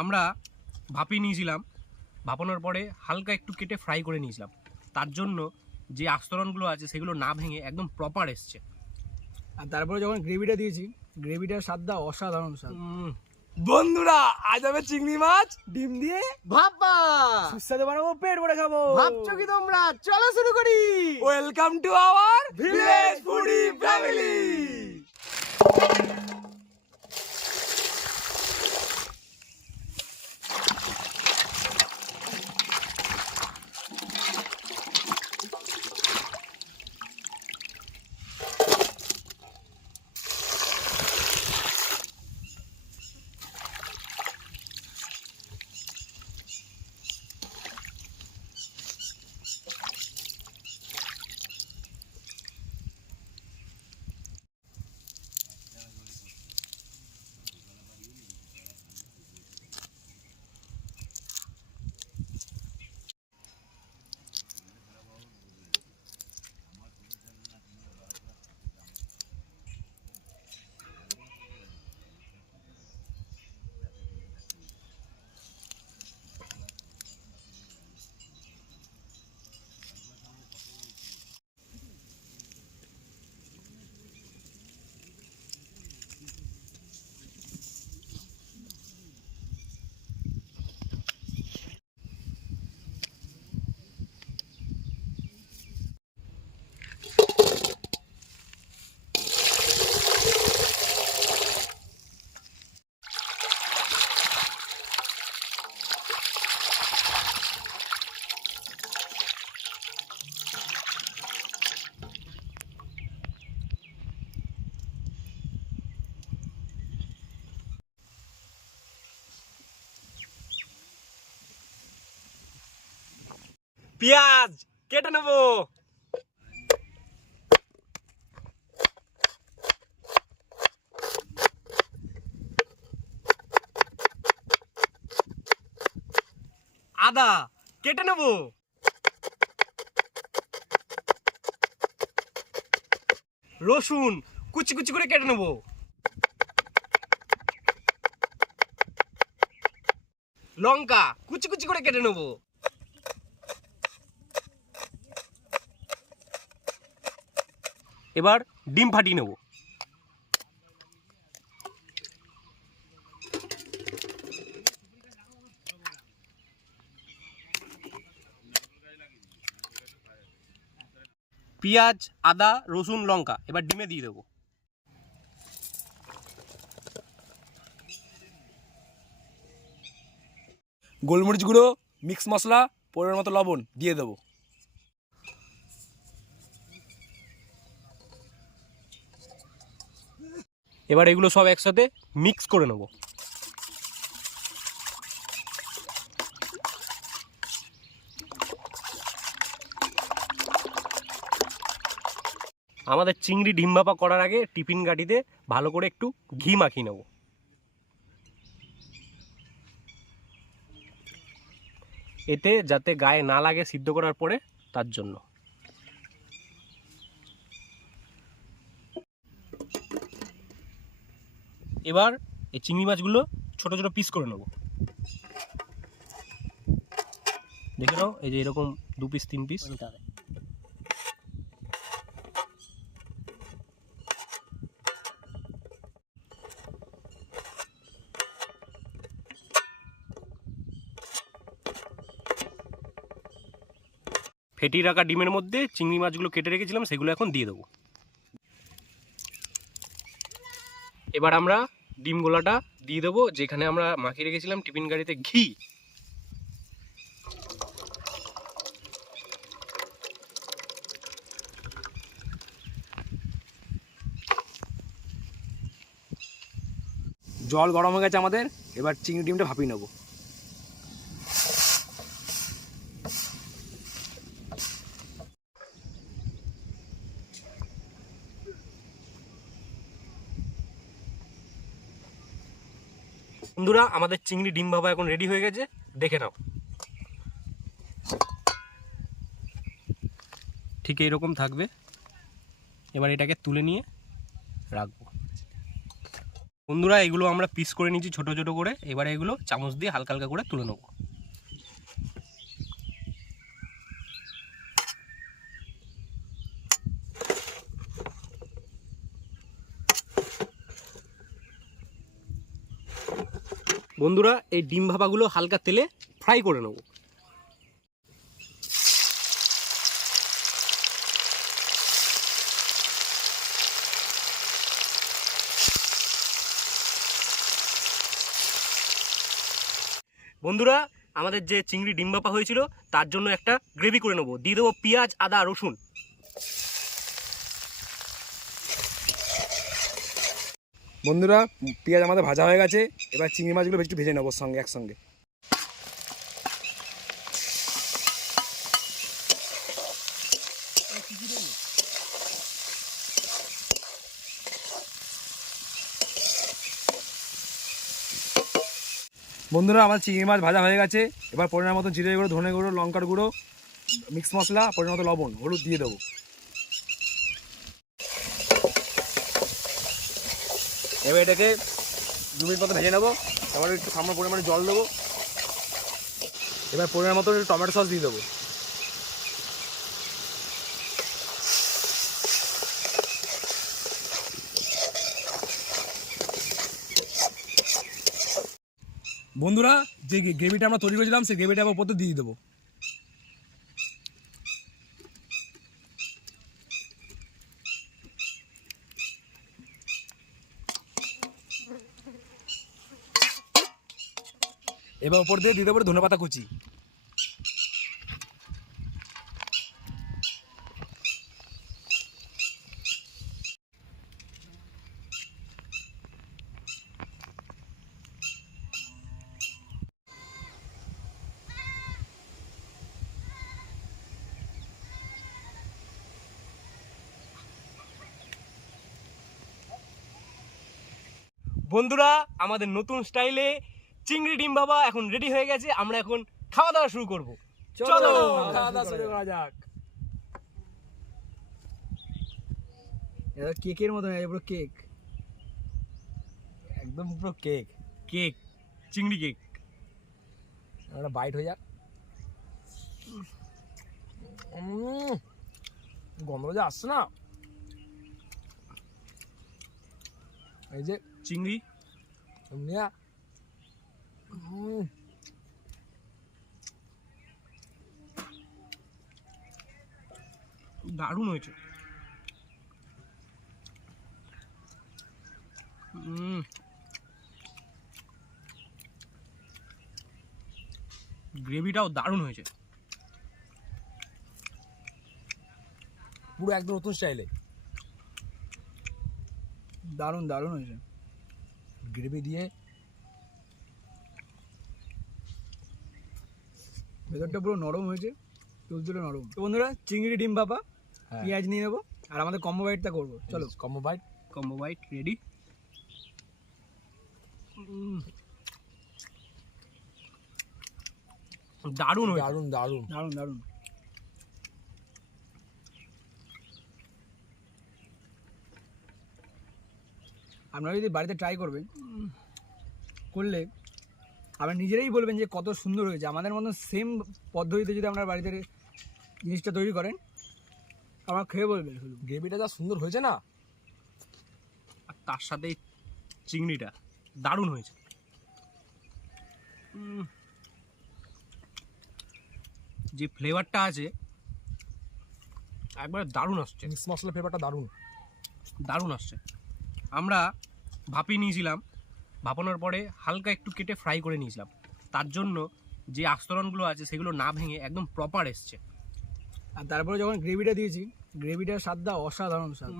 আমরা ভাপিয়ে নিয়েছিলাম, ভাপানোর পরে হালকা একটু কেটে ফ্রাই করে নিয়েছিলাম। তার জন্য যে আস্তরণগুলো আছে সেগুলো না ভেঙে একদম প্রপার এসছে। আর তারপরে যখন গ্রেভিটা দিয়েছি, গ্রেভিটার স্বাদটা অসাধারণ স্বাদ। বন্ধুরা আজ আমি চিংড়ি মাছ ডিম দিয়ে ভাপা সুস্বাদু বানাবো, পেট ভরে খাবো। ভাবছো কি তোমরা? চলো শুরু করি। Welcome to our village foodie family. পেঁয়াজ কেটে নেবো। আদা কেটে নেবো। রসুন কুচি কুচি করে কেটে নেবো। লঙ্কা কুচি কুচি করে কেটে নেবো। এবার ডিম ফাটিয়ে নেব। পেঁয়াজ আদা রসুন লঙ্কা এবার ডিমে দিয়ে দেবো। গোলমরিচ গুঁড়ো, মিক্স মশলা, পরিমাণ মতো লবণ দিয়ে দেবো। এবার এগুলো সব একসাথে মিক্স করে নেব। আমাদের চিংড়ি ডিম ভাপা করার আগে টিফিন গাড়িতে ভালো করে একটু ঘি মাখিয়ে নেব। এতে যাতে গায়ে না লাগে সিদ্ধ করার পরে, তার জন্য। এবার এই চিংড়ি মাছগুলো ছোট ছোট পিস করে নেব। দেখে নাও, এই যে এরকম 2 পিস 3 পিস। ফেটিয়ে রাখা ডিমের মধ্যে চিংড়ি মাছগুলো কেটে রেখেছিলাম সেগুলো এখন দিয়ে দেবো। এবার আমরা ডিম গোলাটা দিয়ে দেবো যেখানে আমরা মাখিয়ে রেখেছিলাম টিফিন গাড়িতে ঘি। জল গরম হয়ে গেছে আমাদের, এবার চিংড়ি ডিমটা ভাপিয়ে নেবো। বন্ধুরা আমাদের চিংড়ি ডিম ভাপা এখন রেডি হয়ে গেছে, দেখে নাও। ঠিক এইরকম থাকবে। এবার এটাকে তুলে নিয়ে রাখবো। বন্ধুরা এগুলো আমরা পিস করে নিয়েছি ছোট ছোট করে, এবারে এগুলো চামচ দিয়ে হালকা হালকা করে তুলে নেব। বন্ধুরা এই ডিম ভাপাগুলো হালকা তেলে ফ্রাই করে নেব। বন্ধুরা আমাদের যে চিংড়ি ডিম ভাপা হয়েছিল তার জন্য একটা গ্রেভি করে নেবো। দিয়ে দেবো পেঁয়াজ, আদা, রসুন। বন্ধুরা পেঁয়াজ আমাদের ভাজা হয়ে গেছে, এবার চিংড়ি মাছগুলো একটু ভেজে নেবো সঙ্গে একসঙ্গে। বন্ধুরা আমার চিংড়ি মাছ ভাজা হয়ে গেছে, এবার পরিমাণ মতো জিরে গুঁড়ো, ধনে গুঁড়ো, লঙ্কার গুঁড়ো, মিক্স মশলা, পরিমাণ মতো লবণ, হলুদ দিয়ে দেবো। এবার এটাকে 2 মিনিট মতো ভেজে নেবো। তারপরে একটু সামান্য পরিমাণে জল দেবো। এবার পরিমাণ মতো একটু টমেটো সস দিয়ে দেবো। বন্ধুরা যে গ্রেভিটা আমরা তৈরি করেছিলাম সেই গ্রেভিটা আবার উপর দিয়ে দেবো। এবার উপর দিয়ে দেবো ধনেপাতা কুচি। বন্ধুরা আমাদের নতুন স্টাইলে চিংড়ি ডিম ভাপা এখন রেডি হয়ে গেছে। আমরা এখন খাওয়া দাওয়া শুরু করব। চলো খাওয়া দাওয়া শুরু করা যাক। এটা কেকের মতো, পুরো কেক, একদম পুরো কেক কেক, চিংড়ি কেক। একটা বাইট হয়ে যাক। গন্ধ যে আসছে না, এই যে চিংড়ি দারুণ হয়েছে। গ্রেভিটাও দারুণ হয়েছে, পুরো একদম নতুন স্টাইলে। দারুণ দারুণ হয়েছে। গ্রেভি দিয়ে ভেতরটা পুরো নরম হয়েছে, তুলতুলে নরম। তো বন্ধুরা চিংড়ি ডিম ভাপা, পেঁয়াজ নিয়ে নেবো আর আমাদের কম্বো বাইটটা করবো। চলো কম্বো বাইট রেডি। দারুণ হয়েছে, দারুণ দারুণ দারুণ দারুণ। আপনারা যদি বাড়িতে ট্রাই করবেন, করলে আপনারা নিজেরাই বলবেন যে কত সুন্দর হয়েছে। আমাদের মতন সেম পদ্ধতিতে যদি আপনারা বাড়িতে জিনিসটা তৈরি করেন, আপনারা খেয়ে বলবেন শুধু গ্রেভিটা যা সুন্দর হয়েছে না, আর তার সাথে চিংড়িটা দারুণ হয়েছে। যে ফ্লেভারটা আছে একবার দারুণ আসছে, মিক্স মশলা ফ্লেভারটা দারুণ দারুণ আসছে। আমরা ভাপিয়ে নিয়েছিলাম, ভাপানোর পরে হালকা একটু কেটে ফ্রাই করে নিয়েছিলাম। তার জন্য যে আস্তরণগুলো আছে সেগুলো না ভেঙে একদম প্রপার এসছে। আর তারপরে যখন গ্রেভিটা দিয়েছি, গ্রেভিটার স্বাদটা অসাধারণ স্বাদ।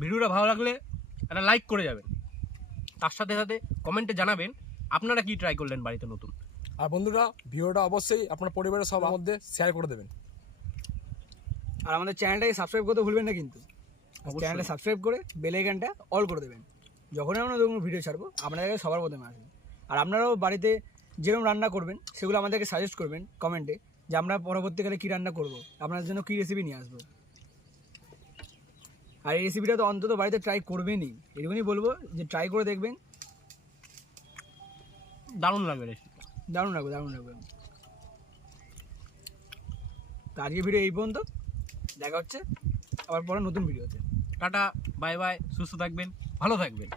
ভিডিওটা ভালো লাগলে একটা লাইক করে যাবেন, তার সাথে সাথে কমেন্টে জানাবেন আপনারা কি ট্রাই করলেন বাড়িতে নতুন। আর বন্ধুরা ভিডিওটা অবশ্যই আপনার পরিবারের সবার মধ্যে শেয়ার করে দেবেন। আর আমাদের চ্যানেলটাকে সাবস্ক্রাইব করতে ভুলবেন না কিন্তু। অবশ্যই। চ্যানেলটা সাবস্ক্রাইব করে বেল আইকনটা অল করে দেবেন। যখনই আমরা নতুন ভিডিও ছাড়বো আপনাদের কাছে সবার প্রথমে আসবে। আর আপনারাও বাড়িতে যেরকম রান্না করবেন সেগুলো আমাদেরকে সাজেস্ট করবেন কমেন্টে, যে আমরা পরবর্তীকালে কী রান্না করব, আপনাদের জন্য কী রেসিপি নিয়ে আসবো। আর এই রেসিপিটা তো অন্তত বাড়িতে ট্রাই করবেনই, এটুকুনি বলবো যে ট্রাই করে দেখবেন, দারুণ লাগবে রেসিপিটা। দারুণ লাগবে, দারুণ লাগবে। তো আজকের ভিডিও এই পর্যন্ত, দেখা হচ্ছে আবার পরে নতুন ভিডিওতে। টাটা, বাই বাই, সুস্থ থাকবেন, ভালো থাকবেন।